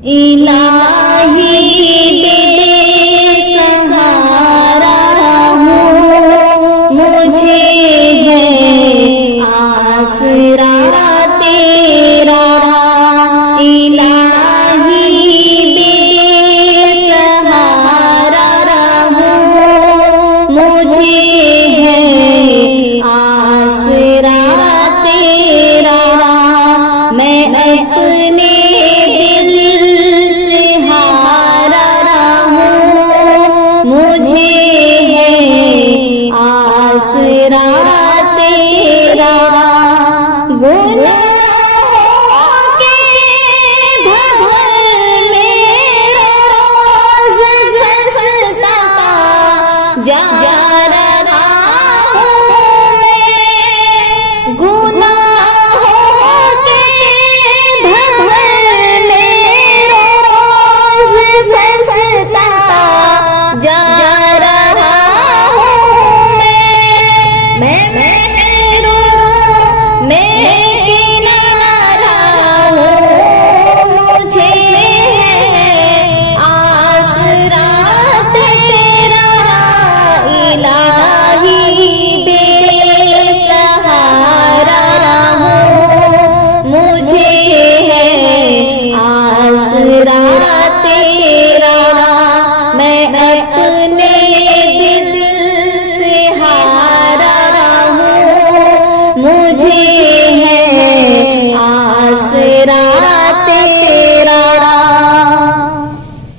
इलाही बेसहारा हूँ, मुझे है आसरा तेरा। इलाही बेसहारा हूँ, मुझे है आसरा तेरा। मैं अपने आसरा तेरा। गुनाहों के भंवर में रोज़ धंसता जा रहा हूँ मैं। गुनाहों के भंवर में रोज़ धंसता जा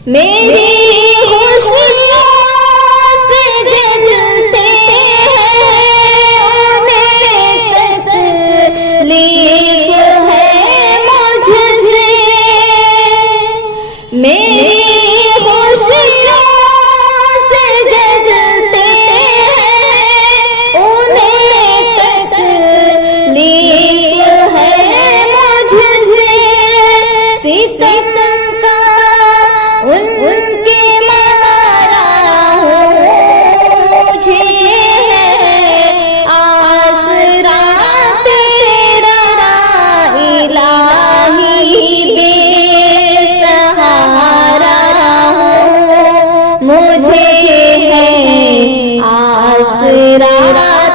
मेरी खुशियों से जलते हैं, उन्हें तकलीफ है मुझसे। मेरी खुशियों से जलते हैं, उन्हें तकलीफ है मुझसे। सितम उनके मारा हूँ, मुझे है आसरा तेरा। इलाही बेसहारा हूँ, मुझे है आसरा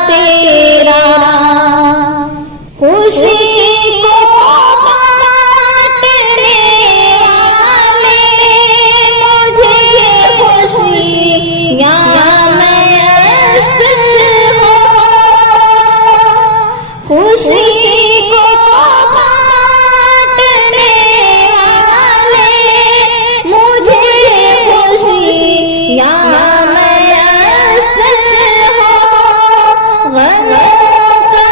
तेरा। खुशी खुशी को बांटने वाले, मुझे खुशियाँ मैसर हो। गमों का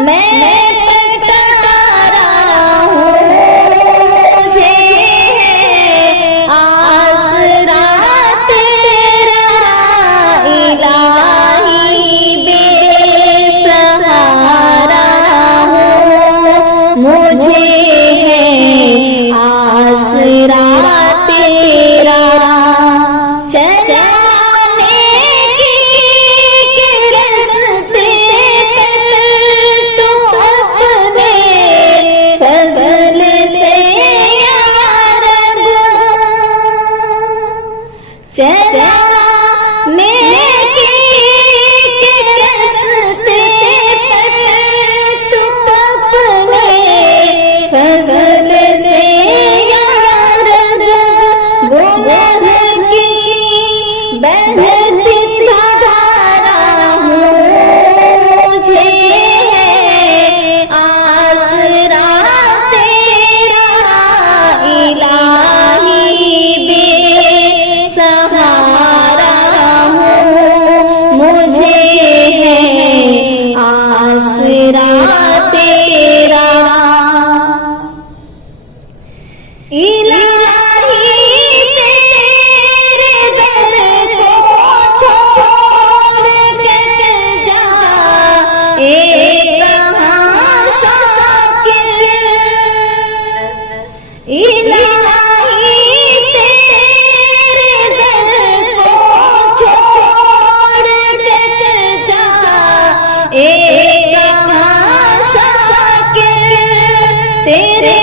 मैं पटारा हूँ, मुझे आसरा तेरा। इलाही मुझे है आसरा तेरा। चलाने की रास्ते पर तू अपने फज़ल से या रब। चलाने की रास्ते पर तू अपने फज़ल से या रब। गुनाह की बहती धारा हूँ, मुझे है आसरा तेरा। इलाही बेसहारा हूँ, मुझे है आसरा तेरा। इलाही तेरे दर को छोड़ कर जाए कहाँ शाकिर। इलाही तेरे दर को छोड़ कर जाए कहाँ शाकिर। तेरे